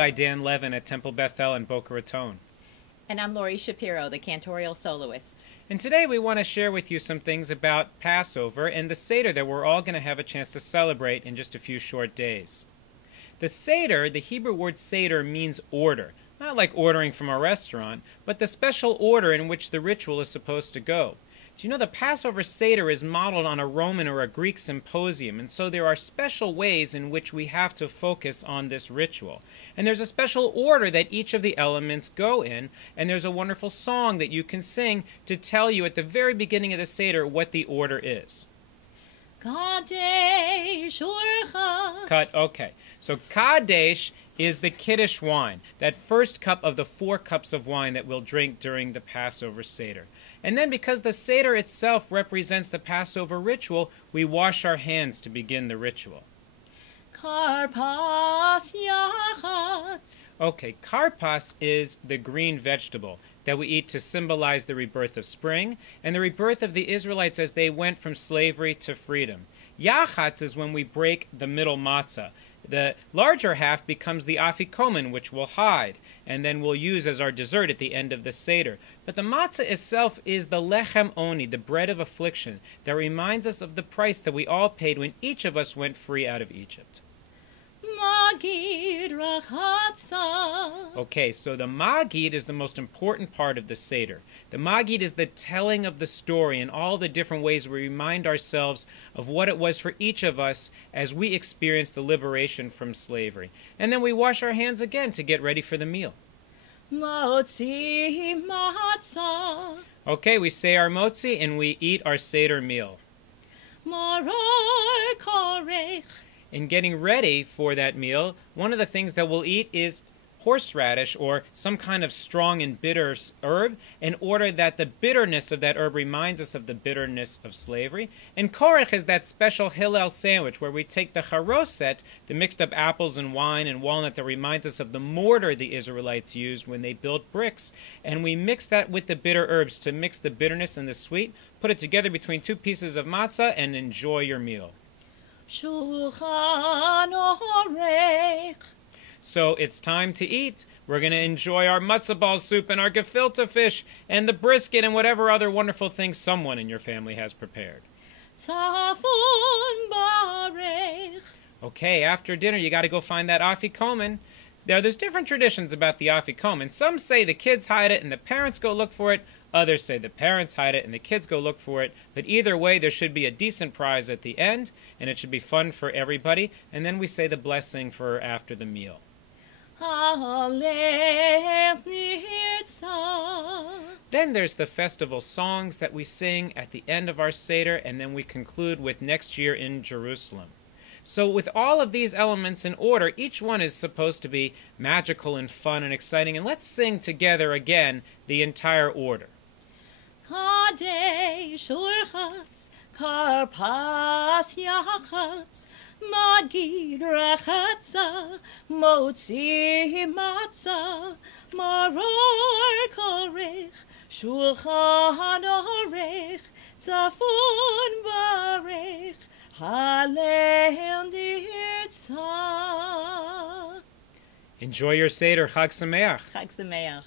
Rabbi Dan Levin at Temple Bethel in Boca Raton. And I'm Shapiro, the Cantorial Soloist. And today we want to share with you some things about Passover and the Seder that we're all going to have a chance to celebrate in just a few short days. The Seder, the Hebrew word Seder, means order. Not like ordering from a restaurant, but the special order in which the ritual is supposed to go. Do you know the Passover Seder is modeled on a Roman or a Greek symposium, and so there are special ways in which we have to focus on this ritual. And there's a special order that each of the elements go in, and there's a wonderful song that you can sing to tell you at the very beginning of the Seder what the order is. Kadesh Urchatz. Okay, so Kadesh is the Kiddush wine, that first cup of the 4 cups of wine that we'll drink during the Passover Seder. And then because the Seder itself represents the Passover ritual, we wash our hands to begin the ritual. Karpas Yachatz. Okay, karpas is the green vegetable that we eat to symbolize the rebirth of spring and the rebirth of the Israelites as they went from slavery to freedom. Yachatz is when we break the middle matzah. The larger half becomes the afikomen, which we'll hide, and then we'll use as our dessert at the end of the Seder. But the matzah itself is the lechem oni, the bread of affliction, that reminds us of the price that we all paid when each of us went free out of Egypt. Magid Rachatza. Okay, so the Magid is the most important part of the Seder. The Magid is the telling of the story in all the different ways we remind ourselves of what it was for each of us as we experienced the liberation from slavery. And then we wash our hands again to get ready for the meal. Motzi Matzah. Okay, we say our motzi and we eat our Seder meal. Maror Korech. In getting ready for that meal, one of the things that we'll eat is horseradish or some kind of strong and bitter herb in order that the bitterness of that herb reminds us of the bitterness of slavery. And korech is that special Hillel sandwich where we take the charoset, the mixed up apples and wine and walnut that reminds us of the mortar the Israelites used when they built bricks, and we mix that with the bitter herbs to mix the bitterness and the sweet, put it together between 2 pieces of matzah, and enjoy your meal. Shulchan Orech. So it's time to eat. We're going to enjoy our matzah ball soup and our gefilte fish and the brisket and whatever other wonderful things someone in your family has prepared. Tzafun Barech. Okay, after dinner you got to go find that afikomen. There's different traditions about the afikomen. Some say the kids hide it and the parents go look for it. Others say the parents hide it and the kids go look for it. But either way, there should be a decent prize at the end, and it should be fun for everybody. And then we say the blessing for after the meal. Then there's the festival songs that we sing at the end of our Seder, and then we conclude with Next Year in Jerusalem. So with all of these elements in order, each one is supposed to be magical and fun and exciting. And let's sing together again the entire order. Kadesh Urchatz, Karpas Yachatz, Magid Rachatza, Motzi Matzah, Maror Korech, Shulchan Orech, Tzafun Barech, Halel Dirtzah. Enjoy your Seder. Chag Sameach. Chag Sameach.